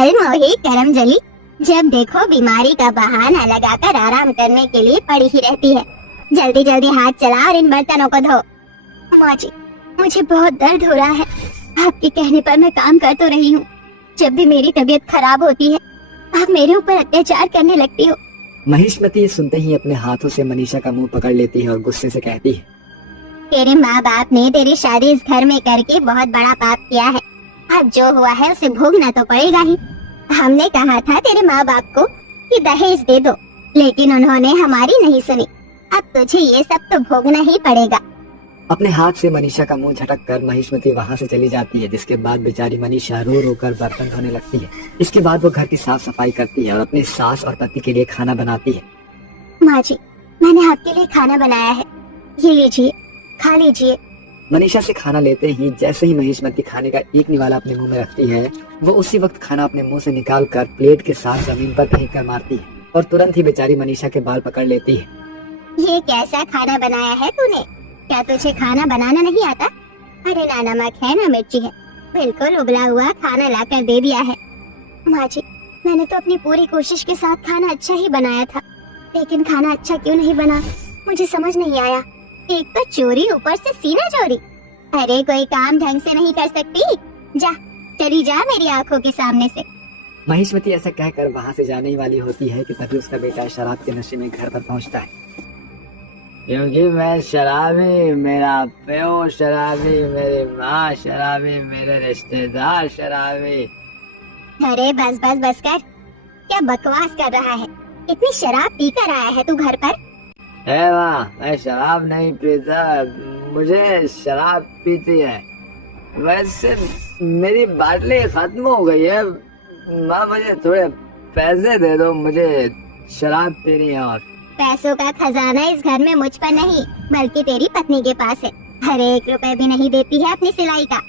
कल मोही करम जली, जब देखो बीमारी का बहाना लगाकर आराम करने के लिए पड़ी ही रहती है। जल्दी जल्दी हाथ चला और इन बर्तनों को धो। माँ जी, मुझे बहुत दर्द हो रहा है। आपके कहने पर मैं काम कर तो रही हूँ। जब भी मेरी तबीयत खराब होती है आप मेरे ऊपर अत्याचार करने लगती हो। महिष्मती सुनते ही अपने हाथों से मनीषा का मुंह पकड़ लेती है और गुस्से से कहती है, तेरे माँ बाप ने तेरी शादी इस घर में करके बहुत बड़ा पाप किया है। अब जो हुआ है उसे भोगना तो पड़ेगा ही। हमने कहा था तेरे माँ बाप को कि दहेज दे दो, लेकिन उन्होंने हमारी नहीं सुनी। अब तुझे ये सब तो भोगना ही पड़ेगा। अपने हाथ से मनीषा का मुंह झटक कर महिष्मती वहाँ से चली जाती है, जिसके बाद बेचारी मनीषा रो रो कर बर्तन धोने लगती है। इसके बाद वो घर की साफ सफाई करती है और अपने सास और पति के लिए खाना बनाती है। माँ जी, मैंने आपके लिए खाना बनाया है, ये लीजिए, खा लीजिए। मनीषा से खाना लेते ही जैसे ही महिष्मती खाने का एक निवाला अपने मुंह में रखती है, वो उसी वक्त खाना अपने मुंह से निकाल कर प्लेट के साथ जमीन पर फेंक कर मारती है और तुरंत ही बेचारी मनीषा के बाल पकड़ लेती है। ये कैसा खाना बनाया है तूने? क्या तुझे खाना बनाना नहीं आता? अरे ना नमक है ना मिर्ची है, बिल्कुल उबला हुआ खाना लाकर दे दिया है। माँ जी, मैंने तो अपनी पूरी कोशिश के साथ खाना अच्छा ही बनाया था, लेकिन खाना अच्छा क्यों नहीं बना मुझे समझ नहीं आया। एक तो चोरी, ऊपर से सीना चोरी। अरे कोई काम ढंग से नहीं कर सकती? जा, चली जा मेरी आंखों के सामने से। महिष्मती ऐसा कहकर वहाँ से जाने ही वाली होती है कि तभी उसका बेटा शराब के नशे में घर पर पहुँचता है। क्योंकि मैं शराबी, मेरा प्यो शराबी, मेरी माँ शराबी, मेरे रिश्तेदार शराबी। अरे बस बस बस कर, क्या बकवास कर रहा है? इतनी शराब पीकर आया है तू घर पर? माँ, मैं शराब नहीं पीता, मुझे शराब पीती है। वैसे मेरी बाटली खत्म हो गई है माँ, मुझे थोड़े पैसे दे दो, मुझे शराब पीनी है। और पैसों का खजाना इस घर में मुझ पर नहीं बल्कि तेरी पत्नी के पास है। हर 1 रुपए भी नहीं देती है अपनी सिलाई का।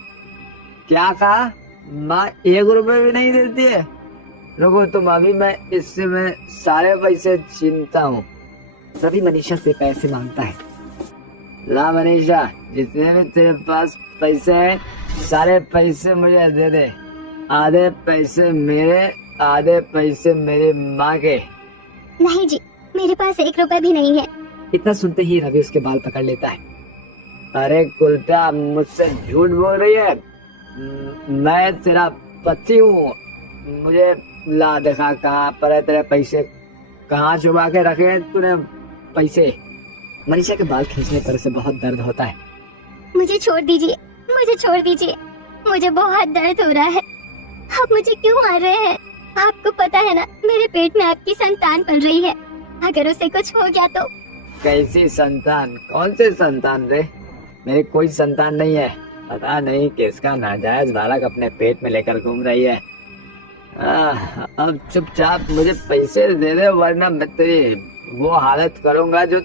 क्या कहा माँ? 1 रुपए भी नहीं देती है? रुको तुम, अभी मैं इससे मैं सारे पैसे छीनता हूँ। तभी मनीषा से पैसे मांगता है। ला मनीषा, जितने भी तेरे पास पैसे हैं सारे पैसे मुझे दे दे। आधे पैसे मेरे, आधे पैसे मेरी माँ के। नहीं जी, मेरे पास 1 रुपए भी नहीं है। इतना सुनते ही रवि उसके बाल पकड़ लेता है। अरे कुलटा, मुझसे झूठ बोल रही है? मैं तेरा पति हूँ, मुझे ला दिखा कहाँ पर है तेरे पैसे, कहाँ छुपा के रखे हैं तूने पैसे? मनीषा के बाल खींचने पर उसे बहुत दर्द होता है। मुझे छोड़ दीजिए, मुझे छोड़ दीजिए, मुझे बहुत दर्द हो रहा है। आप मुझे क्यों मार रहे हैं? आपको पता है ना, मेरे पेट में आपकी संतान पल रही है। अगर उसे कुछ हो गया तो? कैसी संतान? कौन से संतान रे? मेरी कोई संतान नहीं है। पता नहीं किसका नाजायज बालक अपने पेट में लेकर घूम रही है। अब चुपचाप मुझे पैसे दे दे, वरना मैं तेरी वो हालत करूंगा जो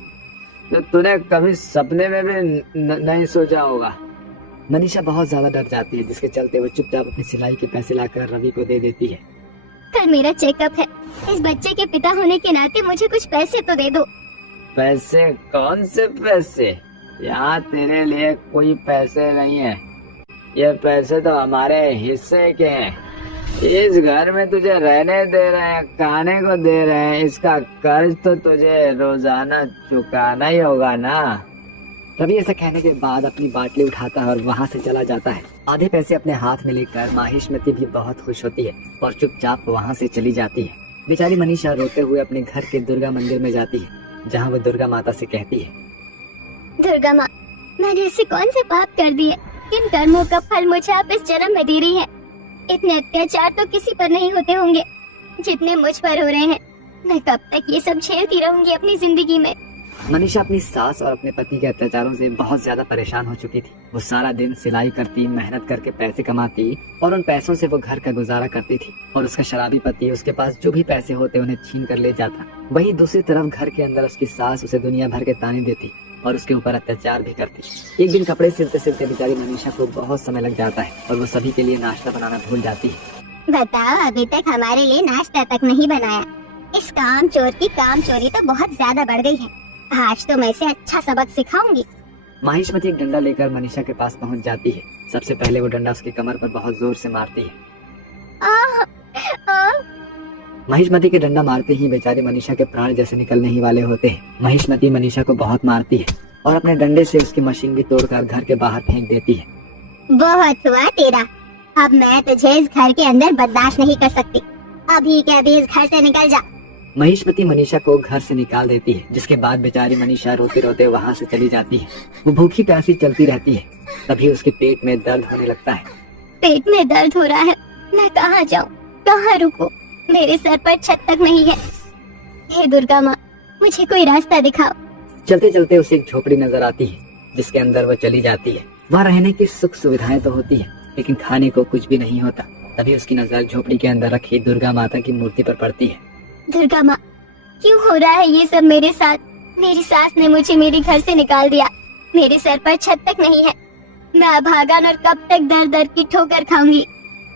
तूने कभी सपने में भी नहीं सोचा होगा। मनीषा बहुत ज्यादा डर जाती है, जिसके चलते वो चुपचाप अपनी सिलाई के पैसे लाकर रवि को दे देती है। कल मेरा चेकअप है, इस बच्चे के पिता होने के नाते मुझे कुछ पैसे तो दे दो। पैसे? कौन से पैसे? यहाँ तेरे लिए कोई पैसे नहीं है, ये पैसे तो हमारे हिस्से के हैं। इस घर में तुझे रहने दे रहे हैं, खाने को दे रहे हैं, इसका कर्ज तो तुझे रोजाना चुकाना ही होगा ना। तभी ऐसा कहने के बाद अपनी बाटली उठाता है और वहाँ से चला जाता है। आधे पैसे अपने हाथ में लेकर महिष्मती भी बहुत खुश होती है और चुपचाप वहाँ से चली जाती है। बेचारी मनीषा रोते हुए अपने घर के दुर्गा मंदिर में जाती है, जहाँ वो दुर्गा माता से कहती है, दुर्गा माँ, मैंने ऐसे कौन से पाप कर दिए? किन कर्मों का फल मुझे आप इस जन्म में दे रही है? इतने अत्याचार तो किसी पर नहीं होते होंगे जितने मुझ पर हो रहे हैं। मैं कब तक ये सब झेलती रहूंगी अपनी जिंदगी में? मनीषा अपनी सास और अपने पति के अत्याचारों से बहुत ज्यादा परेशान हो चुकी थी। वो सारा दिन सिलाई करती, मेहनत करके पैसे कमाती और उन पैसों से वो घर का गुजारा करती थी। और उसका शराबी पति उसके पास जो भी पैसे होते उन्हें छीन कर ले जाता। वहीं दूसरी तरफ घर के अंदर उसकी सास उसे दुनिया भर के ताने देती और उसके ऊपर अत्याचार भी करती। एक दिन कपड़े सिलते सिलते बेचारी मनीषा को बहुत समय लग जाता है और वो सभी के लिए नाश्ता बनाना भूल जाती है। बताओ, अभी तक हमारे लिए नाश्ता तक नहीं बनाया। इस काम चोर की काम चोरी तो बहुत ज्यादा बढ़ गई है। आज तो मैं इसे अच्छा सबक सिखाऊंगी। महिष्मती एक डंडा लेकर मनीषा के पास पहुंच जाती है। सबसे पहले वो डंडा उसकी कमर पर बहुत जोर से मारती है। महिष्मती के डंडा मारते ही बेचारी मनीषा के प्राण जैसे निकलने ही वाले होते हैं। महिष्मती मनीषा को बहुत मारती है और अपने डंडे से उसकी मशीन भी तोड़कर घर के बाहर फेंक देती है। बहुत हुआ तेरा, अब मैं तुझे इस घर के अंदर बर्दाश्त नहीं कर सकती। अभी के अभी इस घर से निकल जा। महिष्मती मनीषा को घर से निकाल देती है, जिसके बाद बेचारी मनीषा रोते रोते वहाँ से चली जाती है। वो भूखी प्यासी चलती रहती है। तभी उसके पेट में दर्द होने लगता है। पेट में दर्द हो रहा है, मैं कहाँ जाऊँ, कहाँ रुकूं? मेरे सर पर छत तक नहीं है। हे दुर्गा माँ, मुझे कोई रास्ता दिखाओ। चलते चलते उसे एक झोपड़ी नजर आती है, जिसके अंदर वो चली जाती है। वहाँ रहने की सुख सुविधाएं तो होती है, लेकिन खाने को कुछ भी नहीं होता। तभी उसकी नजर झोपड़ी के अंदर रखी दुर्गा माता की मूर्ति पर पड़ती है। दुर्गा माँ, क्यों हो रहा है ये सब मेरे साथ? मेरी सास ने मुझे मेरे घर से निकाल दिया, मेरे सर पर छत तक नहीं है। मैं अभागन और कब तक दर दर की ठोकर खाऊंगी?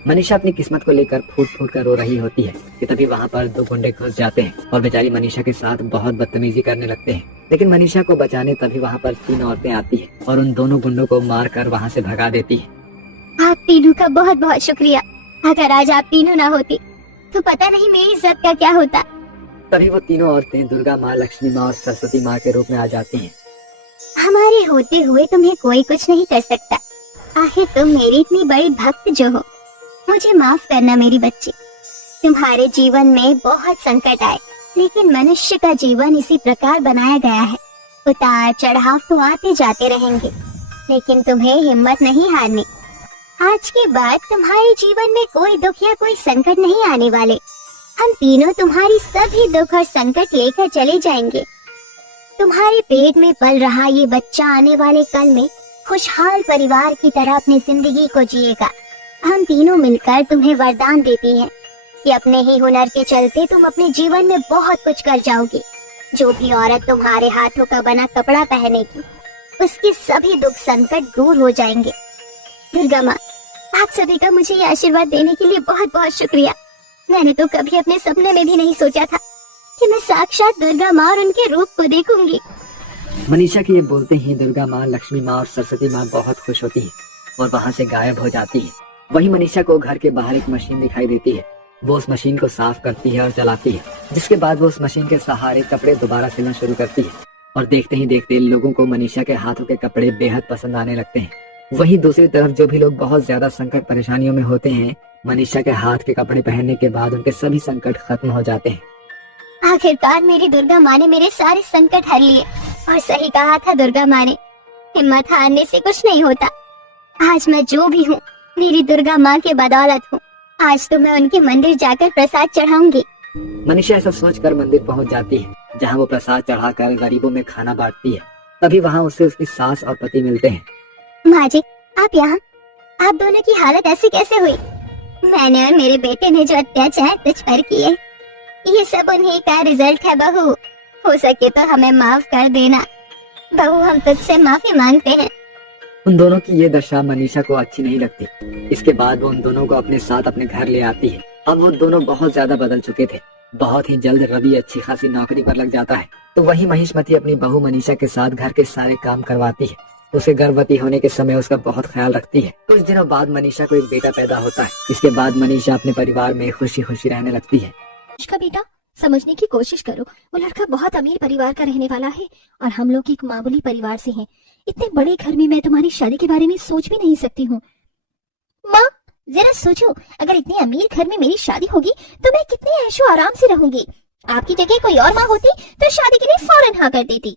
मनीषा अपनी किस्मत को लेकर फूट फूट कर रो रही होती है कि तभी वहाँ पर दो गुंडे घुस जाते हैं और बेचारी मनीषा के साथ बहुत बदतमीजी करने लगते हैं। लेकिन मनीषा को बचाने तभी वहाँ पर 3 औरतें आती हैं और उन दोनों गुंडों को मार कर वहाँ से भगा देती है। आप तीनों का बहुत बहुत शुक्रिया। अगर आज आप तीनों ना होती तो पता नहीं मेरी इज्जत का क्या होता। तभी वो तीनों औरतें दुर्गा माँ, लक्ष्मी माँ और सरस्वती माँ के रूप में आ जाती हैं। हमारे होते हुए तुम्हें कोई कुछ नहीं कर सकता। आखिर तुम मेरी इतनी बड़ी भक्त जो हो। मुझे माफ करना मेरी बच्ची। तुम्हारे जीवन में बहुत संकट आए, लेकिन मनुष्य का जीवन इसी प्रकार बनाया गया है। उतार चढ़ाव तो आते जाते रहेंगे, लेकिन तुम्हें हिम्मत नहीं हारनी। आज के बाद तुम्हारे जीवन में कोई दुख या कोई संकट नहीं आने वाले। हम तीनों तुम्हारी सभी दुख और संकट लेकर चले जाएंगे। तुम्हारे पेट में पल रहा ये बच्चा आने वाले कल में खुशहाल परिवार की तरह अपनी जिंदगी को जिएगा। हम तीनों मिलकर तुम्हें वरदान देती हैं कि अपने ही हुनर के चलते तुम अपने जीवन में बहुत कुछ कर जाओगी। जो भी औरत तुम्हारे हाथों का बना कपड़ा पहनेगी, उसके सभी दुख संकट दूर हो जाएंगे। दुर्गा माँ, आप सभी का मुझे ये आशीर्वाद देने के लिए बहुत बहुत शुक्रिया। मैंने तो कभी अपने सपने में भी नहीं सोचा था कि मैं साक्षात दुर्गा माँ और उनके रूप को देखूंगी। मनीषा के ये बोलते ही दुर्गा माँ, लक्ष्मी माँ और सरस्वती माँ बहुत खुश होती है और वहाँ से गायब हो जाती है। वहीं मनीषा को घर के बाहर एक मशीन दिखाई देती है। वो उस मशीन को साफ करती है और चलाती है, जिसके बाद वो उस मशीन के सहारे कपड़े दोबारा सिलना शुरू करती है। और देखते ही देखते लोगों को मनीषा के हाथों के कपड़े बेहद पसंद आने लगते हैं। वहीं दूसरी तरफ जो भी लोग बहुत ज्यादा संकट परेशानियों में होते हैं, मनीषा के हाथ के कपड़े पहनने के बाद उनके सभी संकट खत्म हो जाते हैं। आखिरकार मेरी दुर्गा माँ ने मेरे सारे संकट हर लिए। और सही कहा था दुर्गा माँ ने, हिम्मत हारने से कुछ नहीं होता। आज मैं जो भी हूँ मेरी दुर्गा माँ के बदौलत हूँ। आज तो मैं उनके मंदिर जाकर प्रसाद चढ़ाऊंगी। मनीषा ऐसा सोचकर मंदिर पहुँच जाती है, जहाँ वो प्रसाद चढ़ाकर गरीबों में खाना बांटती है। तभी वहाँ उसे उसकी सास और पति मिलते हैं। माँ जी, आप यहाँ? आप दोनों की हालत ऐसी कैसे हुई? मैंने और मेरे बेटे ने जो अत्याचार तुझ पर किए, ये सब उन्हीं का रिजल्ट है बहू। हो सके तो हमें माफ कर देना बहू, हम तुझसे माफी मांगते हैं। उन दोनों की ये दशा मनीषा को अच्छी नहीं लगती। इसके बाद वो उन दोनों को अपने साथ अपने घर ले आती है। अब वो दोनों बहुत ज्यादा बदल चुके थे। बहुत ही जल्द रवि अच्छी खासी नौकरी पर लग जाता है, तो वही महिष्मती अपनी बहू मनीषा के साथ घर के सारे काम करवाती है। उसे गर्भवती होने के समय उसका बहुत ख्याल रखती है। कुछ दिनों बाद मनीषा को एक बेटा पैदा होता है। इसके बाद मनीषा अपने परिवार में खुशी खुशी रहने लगती है। अनुष्का बेटा, समझने की कोशिश करो, वो लड़का बहुत अमीर परिवार का रहने वाला है और हम लोग एक मामूली परिवार से हैं। इतने बड़े घर में मैं तुम्हारी शादी के बारे में सोच भी नहीं सकती हूँ। माँ, जरा सोचो, अगर इतने अमीर घर में मेरी शादी होगी तो मैं कितने ऐशो आराम से रहूंगी। आपकी जगह कोई और माँ होती तो शादी के लिए फौरन हाँ कर देती।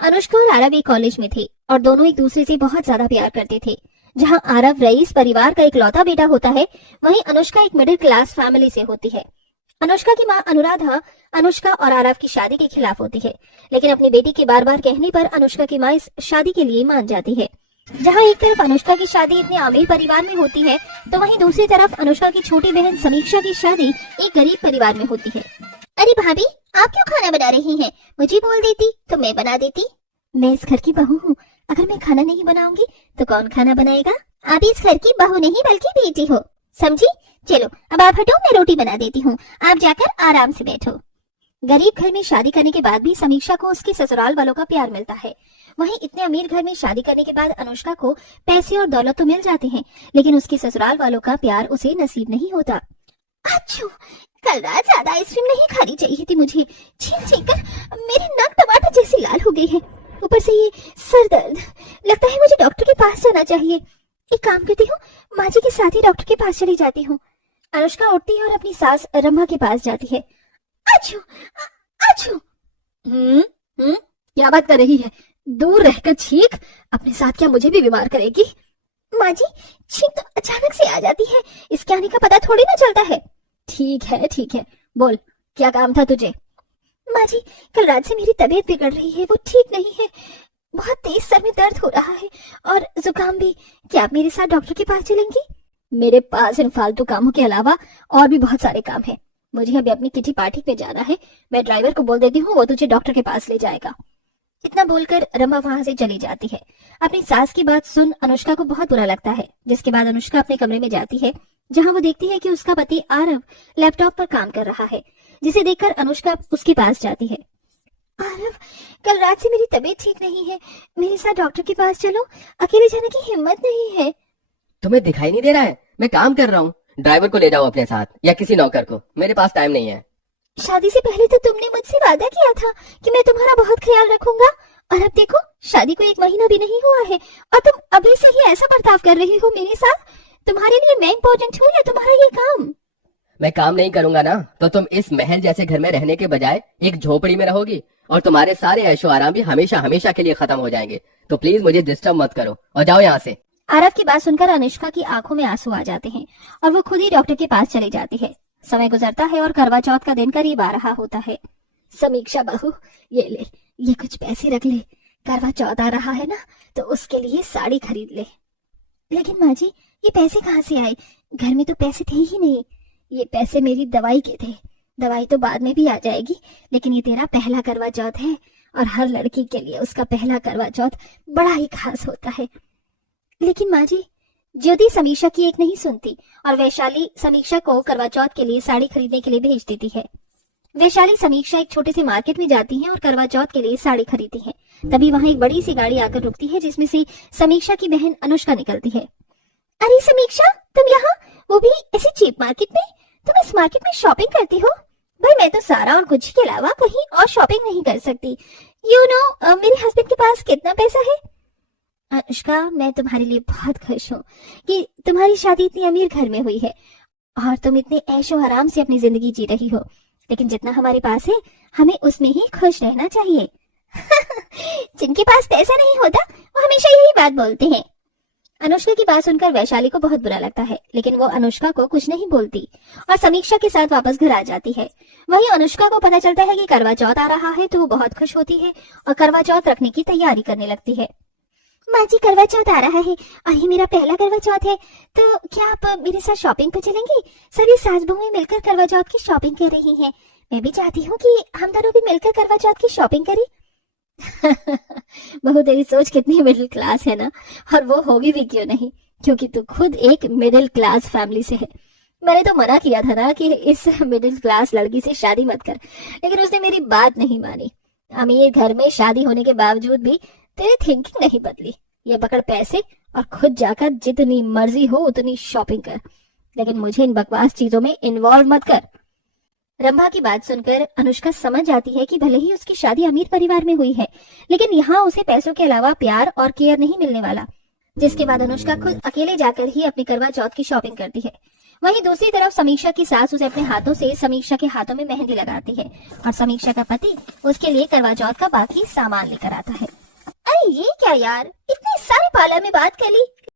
अनुष्का और आरव एक कॉलेज में थे और दोनों एक दूसरे से बहुत ज्यादा प्यार करते थे। जहाँ आरव रईस परिवार का एक लौता बेटा होता है, वहीं अनुष्का एक मिडिल क्लास फैमिली से होती है। अनुष्का की माँ अनुराधा अनुष्का और आरव की शादी के खिलाफ होती है, लेकिन अपनी बेटी के बार बार कहने पर अनुष्का की माँ इस शादी के लिए मान जाती है। जहाँ एक तरफ अनुष्का की शादी इतने अमीर परिवार में होती है, तो वहीं दूसरी तरफ अनुष्का की छोटी बहन समीक्षा की शादी एक गरीब परिवार में होती है। अरे भाभी, आप क्यों खाना बना रही हैं? मुझे बोल देती तो मैं बना देती। मैं इस घर की बहू हूँ, अगर मैं खाना नहीं बनाऊंगी तो कौन खाना बनाएगा? आप इस घर की बहू नहीं बल्कि बेटी हो, समझी? चलो अब आप हटो, मैं रोटी बना देती हूँ, आप जाकर आराम से बैठो। गरीब घर में शादी करने के बाद भी समीक्षा को उसके ससुराल वालों का प्यार मिलता है। वहीं इतने अमीर घर में शादी करने के बाद अनुष्का को पैसे और दौलत तो मिल जाते हैं, लेकिन उसके ससुराल वालों का प्यार उसे नसीब नहीं होता। अच्छू, कल रात ज्यादा आइसक्रीम नहीं खानी चाहिए थी मुझे। छींक छींक कर मेरे नाक टमाटर जैसी लाल हो गई है। ऊपर से ये सर दर्द, लगता है मुझे डॉक्टर के पास जाना चाहिए। एक काम करती हूँ, माँ जी के साथ ही डॉक्टर के पास चली जाती हूँ। अनुष्का उठती है और अपनी सास रमा के पास जाती है। अच्छू अच्छू। क्या बात कर रही है? दूर रहकर छींक, अपने साथ क्या मुझे भी बीमार करेगी? माँ जी, छींक तो अचानक से आ जाती है, इसके आने का पता थोड़ी ना चलता है। ठीक है, बोल क्या काम था तुझे? माँ जी, कल रात से मेरी तबीयत बिगड़ रही है, वो ठीक नहीं है। बहुत तेज सर में दर्द हो रहा है और जुकाम भी। क्या आप मेरे साथ डॉक्टर के पास चलेंगी? मेरे पास इन फालतू कामों के अलावा और भी बहुत सारे काम है। मुझे अभी अपनी किटी पार्टी पे जाना है। मैं ड्राइवर को बोल देती हूँ, वो तुझे डॉक्टर के पास ले जाएगा। इतना बोलकर रमा वहां से चली जाती है। अपनी सास की बात सुन अनुष्का को बहुत बुरा लगता है। जिसके बाद अनुष्का अपने कमरे में जाती है, जहां वो देखती है कि उसका पति आरव लैपटॉप पर काम कर रहा है, जिसे देखकर अनुष्का उसके पास जाती है। आरव, कल रात से मेरी तबीयत ठीक नहीं है, मेरे साथ डॉक्टर के पास चलो, अकेले जाने की हिम्मत नहीं है। तुम्हें दिखाई नहीं दे रहा है? मैं काम कर रहा हूँ। ड्राइवर को ले जाओ अपने साथ या किसी नौकर को, मेरे पास टाइम नहीं है। शादी से पहले तो तुमने मुझसे वादा किया था कि मैं तुम्हारा बहुत ख्याल रखूंगा, और अब देखो शादी को 1 महीना भी नहीं हुआ है और तुम अभी से ही ऐसा बर्ताव कर रही हो मेरे साथ। तुम्हारे लिए मैं इम्पोर्टेंट हूँ या तुम्हारा ये काम? मैं काम नहीं करूंगा ना तो तुम इस महल जैसे घर में रहने के बजाय एक झोपड़ी में रहोगी और तुम्हारे सारे ऐशो आराम भी हमेशा हमेशा के लिए खत्म हो जाएंगे। तो प्लीज मुझे डिस्टर्ब मत करो और जाओ यहाँ से। आरव की बात सुनकर अनुष्का की आंखों में आंसू आ जाते हैं और वो खुद ही डॉक्टर के पास चली जाती है। समय गुजरता है और करवा चौथ का दिन करीब आ रहा होता है। समीक्षा बहू, ये ले, ये कुछ पैसे रख ले। करवा चौथ आ रहा है ना, तो उसके लिए साड़ी खरीद ले। लेकिन माँ जी, ये पैसे कहाँ से आए? घर में तो पैसे थे ही नहीं। ये पैसे मेरी दवाई के थे। दवाई तो बाद में भी आ जाएगी, लेकिन ये तेरा पहला करवा चौथ है और हर लड़की के लिए उसका पहला करवा चौथ बड़ा ही खास होता है। लेकिन माँ जी, ज्योति समीक्षा की एक नहीं सुनती और वैशाली समीक्षा को करवा चौथ के लिए साड़ी खरीदने के लिए भेज देती है। वैशाली समीक्षा एक छोटे से मार्केट में जाती हैं और करवा चौथ के लिए साड़ी खरीदती हैं। तभी वहां एक बड़ी सी गाड़ी आकर रुकती है, जिसमें से समीक्षा की बहन अनुष्का निकलती है। अरे समीक्षा, तुम यहाँ, वो भी ऐसी चीप मार्केट में? तुम इस मार्केट में शॉपिंग करती हो? भाई मैं तो सारा और कुछ के अलावा कहीं और शॉपिंग नहीं कर सकती। मेरे हस्बैंड के पास कितना पैसा है? अनुष्का, मैं तुम्हारे लिए बहुत खुश हूँ कि तुम्हारी शादी इतनी अमीर घर में हुई है और तुम इतने ऐशो आराम से अपनी जिंदगी जी रही हो। लेकिन जितना हमारे पास है, हमें उसमें ही खुश रहना चाहिए। जिनके पास पैसा नहीं होता, वो हमेशा यही बात बोलते हैं। अनुष्का की बात सुनकर वैशाली को बहुत बुरा लगता है, लेकिन वो अनुष्का को कुछ नहीं बोलती और समीक्षा के साथ वापस घर आ जाती है। वहीं अनुष्का को पता चलता है कि करवा चौथ आ रहा है, तो वो बहुत खुश होती है और करवा चौथ रखने की तैयारी करने लगती है। माँ जी, करवा चौथ आ रहा है और ये मेरा पहला करवा चौथ है, तो क्या आप मेरे साथ शॉपिंग पे चलेंगी? सभी सास बहुएं मिलकर करवा चौथ की शॉपिंग कर रही हैं। मैं भी चाहती हूँ कि हम दोनों भी मिलकर करवा चौथ की शॉपिंग करें। बहू, तेरी सोच कितनी मिडिल क्लास है ना, और वो होगी भी क्यों नहीं, क्योंकि तू खुद एक मिडिल क्लास फैमिली से है। मैंने तो मना किया था ना कि इस मिडिल क्लास लड़की से शादी मत कर, लेकिन उसने मेरी बात नहीं मानी। अमीर घर में शादी होने के बावजूद भी तेरी थिंकिंग नहीं बदली। ये पकड़ पैसे और खुद जाकर जितनी मर्जी हो उतनी शॉपिंग कर, लेकिन मुझे इन बकवास चीजों में इन्वॉल्व मत कर। रंभा की बात सुनकर अनुष्का समझ जाती है कि भले ही उसकी शादी अमीर परिवार में हुई है, लेकिन यहाँ उसे पैसों के अलावा प्यार और केयर नहीं मिलने वाला। जिसके बाद अनुष्का खुद अकेले जाकर ही अपनी करवा चौथ की शॉपिंग करती है। वहीं दूसरी तरफ समीक्षा की सास उसे अपने हाथों से समीक्षा के हाथों में मेहंदी लगाती है और समीक्षा का पति उसके लिए करवा चौथ का बाकी सामान लेकर आता है। अरे ये क्या यार, इतने सारे पार्लर में बात कर ली,